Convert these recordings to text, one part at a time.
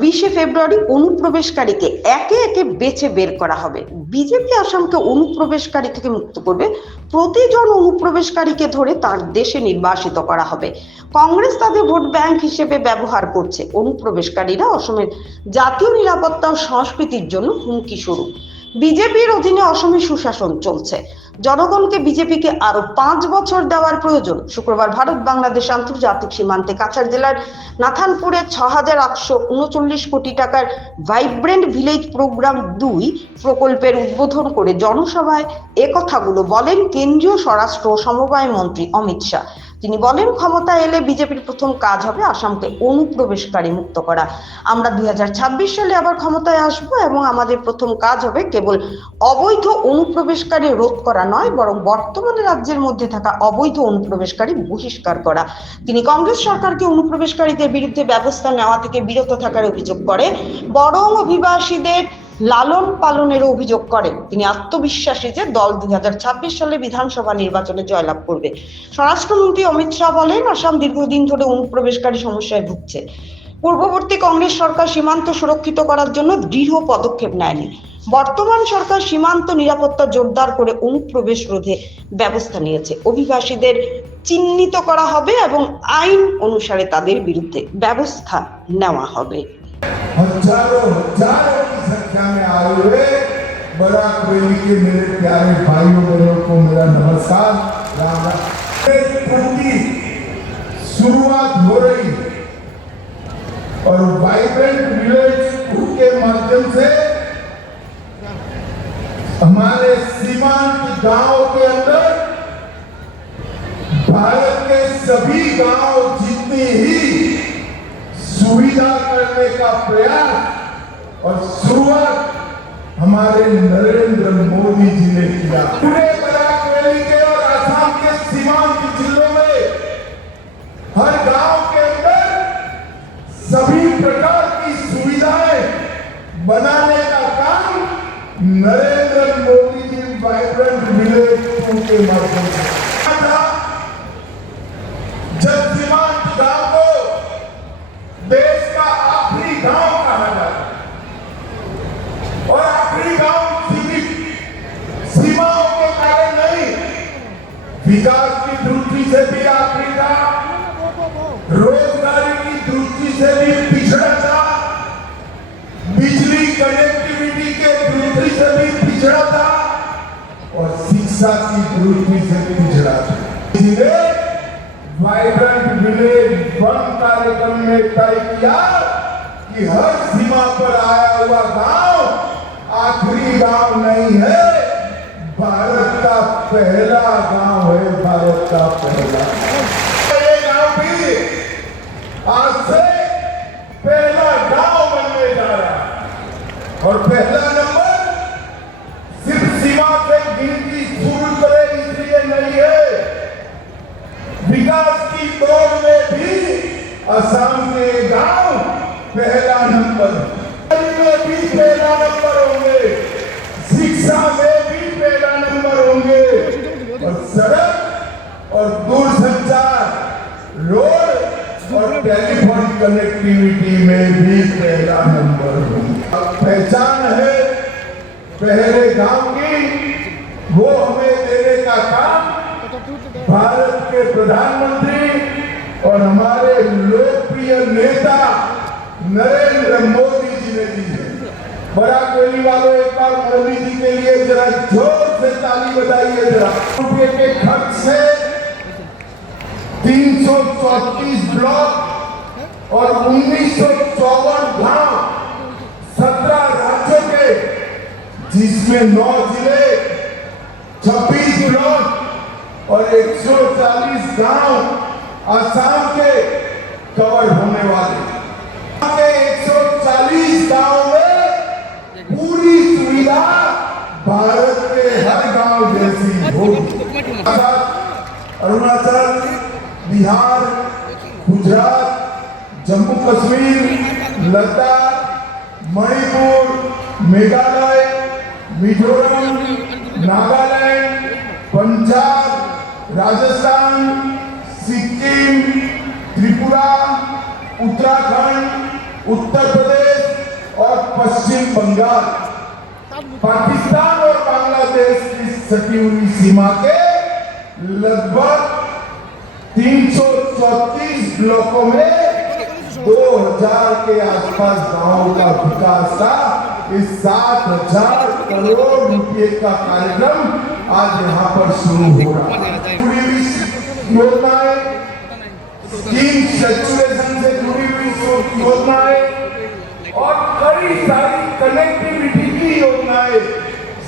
26শে ফেব্রুয়ারি অনুপ্রবেশকারীকে একে একে বেছে বের করা হবে। বিজেপি আসামকে অনুপ্রবেশকারী থেকে মুক্ত করবে। প্রতিজন অনুপ্রবেশকারীকে ধরে তার দেশে নির্বাসিত করা হবে। কংগ্রেস তাদের ভোট ব্যাংক হিসেবে ব্যবহার করছে। অনুপ্রবেশকারীরা অসমের জাতীয় নিরাপত্তা ও সংস্কৃতির জন্য হুমকি স্বরূপ। বিজেপির অধীনে অসমে সুশাসন চলছে। জনগণকে বিজেপিকে আরো 5 বছর দেওয়ার প্রয়োজন। শুক্রবার ভারত বাংলাদেশ আন্তর্জাতিক সীমান্তে কাছাড় জেলার নাথানপুরে 6,839 কোটি টাকার ভাইব্রেন্ট ভিলেজ প্রোগ্রাম 2 প্রকল্পের উদ্বোধন করে জনসভায় একথাগুলো বলেন কেন্দ্রীয় স্বরাষ্ট্র ও সমবায় মন্ত্রী অমিত শাহ। তিনি বলেন, ক্ষমতায় এলে বিজেপির প্রথম কাজ হবে আসামকে অনুপ্রবেশকারী মুক্ত করা। আমরা 2026 সালে আবার ক্ষমতায় আসব এবং আমাদের প্রথম কাজ হবে কেবল অবৈধ অনুপ্রবেশকারী রোধ করা নয়, বরং বর্তমানে রাজ্যের মধ্যে থাকা অবৈধ অনুপ্রবেশকারী বহিষ্কার করা। তিনি কংগ্রেস সরকারকে অনুপ্রবেশকারীদের বিরুদ্ধে ব্যবস্থা নেওয়া থেকে বিরত থাকার অভিযোগ করে, বরং অভিবাসীদের লালন পালনের অভিযোগ করেন। তিনি আত্মবিশ্বাসী যে দল 2026 সালে বিধানসভা নির্বাচনে জয়লাভ করবে। স্বরাষ্ট্রমন্ত্রী অমিত শাহ বলেন, আসাম দীর্ঘদিন ধরে অনুপ্রবেশকারী সমস্যায় ভুগছে। পূর্ববর্তী কংগ্রেস সরকার সীমান্ত সুরক্ষিত করার জন্য দৃঢ় পদক্ষেপ নেয়নি। বর্তমান সরকার সীমান্ত নিরাপত্তা জোরদার করে অনুপ্রবেশ রোধে ব্যবস্থা নিয়েছে। অভিবাসীদের চিহ্নিত করা হবে এবং আইন অনুসারে তাদের বিরুদ্ধে ব্যবস্থা নেওয়া হবে। हजारों की संख्या में आए हुए बराक वैली के मेरे प्यारे भाइयों बहनों को मेरा नमस्कार। राम राम की शुरुआत हो रही और वाइब्रेंट विलेज के माध्यम से हमारे सीमांत गांव के अंदर भारत के सभी गांव जितनी ही सुविधा करने का प्रयास और शुरुआत हमारे नरेंद्र मोदी जी ने किया। पूरे बराक वैली के और असम के सीमांत जिलों में हर गांव के अंदर सभी प्रकार की सुविधाएं बनाने का काम नरेंद्र मोदी जी वाइब्रेंट विलेज के माध्यम से जब सीमांत गांव को देश का आखिरी गांव कहा जाता और आखिरी गांव सीमाओं के कारण नहीं, विकास की दृष्टि से भी आखिरी था, रोजगारी की दृष्टि से भी पिछड़ा था, बिजली कनेक्टिविटी के दृष्टि से भी पिछड़ा था और शिक्षा की दृष्टि से पिछड़ा था। इसलिए वाइब्रेंट विलेज 1 कार्यक्रम में तय किया कि हर सीमा पर आया हुआ गांव आखिरी गांव नहीं है, भारत का पहला गांव है, भारत का पहला। ये गांव भी आज से पहला गांव बनने जा रहा है और पहला नंबर सिर्फ सीमा से गिनती शुरू करे इसलिए नहीं है, विकास की दौड़ में भी असम के गांव पहला नंबर में भी पहला नंबर होंगे, शिक्षा में भी पहला नंबर होंगे और सड़क और दूरसंचार रोड और टेलीफोन कनेक्टिविटी में भी पहला नंबर होंगे। पहचान है पहले गांव की, वो हमें देने का काम भारत के प्रधानमंत्री और हमारे लोकप्रिय नेता नरेंद्र मोदी जी ने दी है। बराक वैली वालों एक बार मोदी जी के लिए जरा जोर से ताली बजाइए जरा। रुपये के खर्च से 334 ब्लॉक और 1954 गांव 17 राज्यों के, जिसमें 9 जिले 26 ब्लॉक और 140 गांव असम के कवर होने वाले। 140 गांव में पूरी सुविधा भारत के हर गांव जैसी होगी। अरुणाचल, बिहार, गुजरात, जम्मू कश्मीर, लद्दाख, मणिपुर, मेघालय, मिजोरम, नागालैंड, पंजाब, राजस्थान, सिक्किम, त्रिपुरा, उत्तराखंड, उत्तर प्रदेश, पश्चिम बंगाल, पाकिस्तान और बांग्लादेश की सटी हुई सीमा के लगभग 334 ब्लॉकों में 2000 के आसपास गांवों का विकास था। इस 7000 करोड़ रुपए का कार्यक्रम आज यहाँ पर शुरू हो रहा है। जुड़ी हुई योजनाएं, स्कीम सेचुरेशन से जुड़ी हुई योजनाएं और कई सारी कनेक्टिविटी की योजनाएं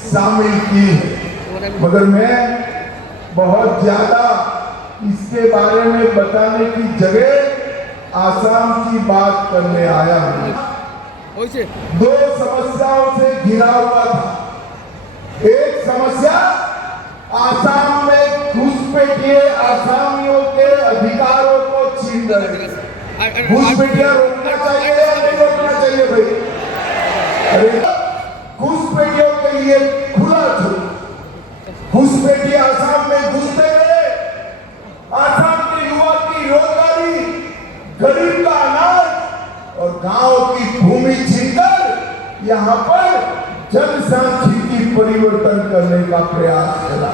शामिल की है, मगर मैं बहुत ज्यादा इसके बारे में बताने की जगह आसाम की बात करने आया हूं। दो समस्याओं से घिरा हुआ था। एक समस्या आसाम में घुसपैठिए आसामियों के अधिकारों को छीन रहे हैं। घुसपैठिया रोकना चाहिए या नहीं रोकना चाहिए भाई? अरे घुसपैठियों के लिए खुला छूट। घुसपैठिए आसाम में घुसते गए, आसाम के युवा की रोजगारी, गरीब का अनाज और गांव की भूमि छीनकर यहाँ पर जनसांख्यिकी परिवर्तन करने का प्रयास चला।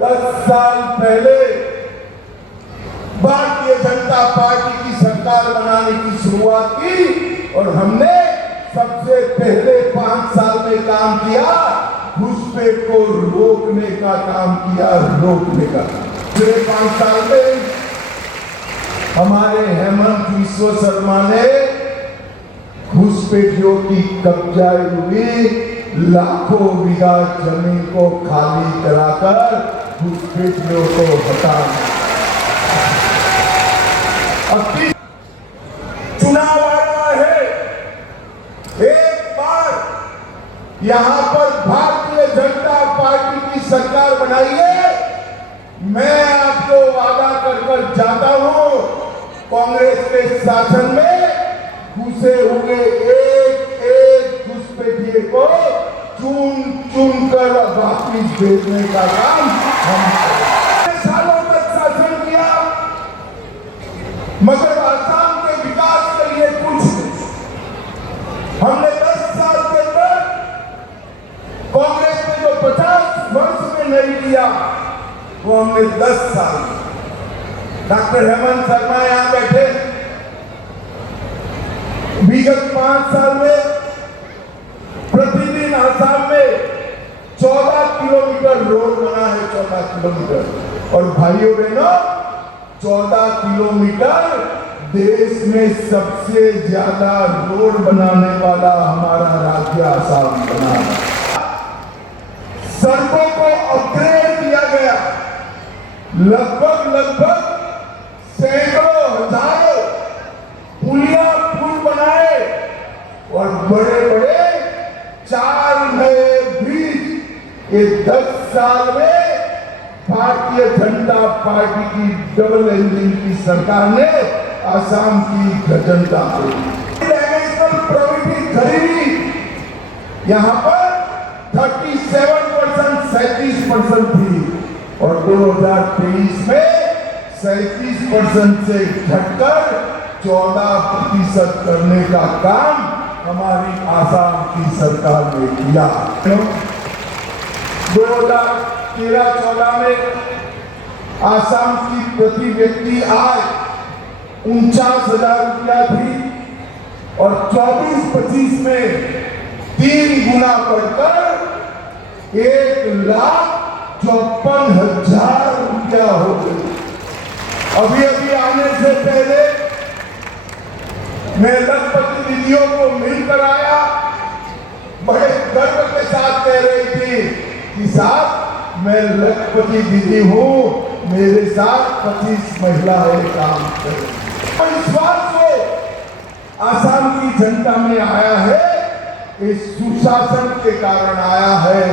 10 साल पहले भारतीय जनता पार्टी की सरकार बनाने की शुरुआत की और हमने सबसे पहले 5 साल में काम किया, घुसपैठ को रोकने का काम किया, रोकने का। पिछले 5 साल में हमारे हेमंत विश्व शर्मा ने घुसपैठियों की कब्जाई हुई लाखों बीघा जमीन को खाली कराकर घुसपैठियों को हटा। अब चुनाव आ रहा है, एक बार यहाँ पर भारतीय जनता पार्टी की सरकार बनाइए। मैं आपको वादा कर जाता हूँ, कांग्रेस के शासन में घुसे हुए एक घुसपैठिए को चुन चुन कर वापिस भेजने का काम हम सालों तक शासन किया, मगर आसाम के विकास के लिए कुछ नहीं। हमने 10 साल के अंदर कांग्रेस ने जो 50 वर्ष में नहीं किया वो हमने 10 साल। डॉक्टर हेमंत शर्मा यहां बैठे, विगत 5 साल में प्रतिदिन आसाम में 14 किलोमीटर रोड बना है, 14 किलोमीटर। और भाइयों बहनों, 14 किलोमीटर देश में सबसे ज्यादा रोड बनाने वाला हमारा राज्य आसाम बना। सड़कों को अपग्रेड किया गया, लगभग सैकड़ों हजारों पुलिया पुल बनाए और बड़े 4 नए ब्रिज। ये 10 साल में भारतीय जनता पार्टी की डबल इंजन की सरकार ने आसाम की गजनता नेशनल प्रॉपर्टी खरीदी, यहाँ पर 37% 37% थी और 2023 में 37% से घटकर 14% करने का काम हमारी आसाम की सरकार ने किया। 2013-14 में आसाम की प्रति व्यक्ति आय 49,000 रुपया थी और 24-25 में 3 गुना बढ़कर 1,54,000 रुपया हो गई। अभी आने से पहले मैं लखपति दीदियों को मिलकर आया, बड़े गर्व के साथ कह रही थी कि साहब मैं लखपति दीदी हूँ, मेरे साथ 25 महिलाएं काम करें। विश्वास को आसाम की जनता में आया है, इस सुशासन के कारण आया है।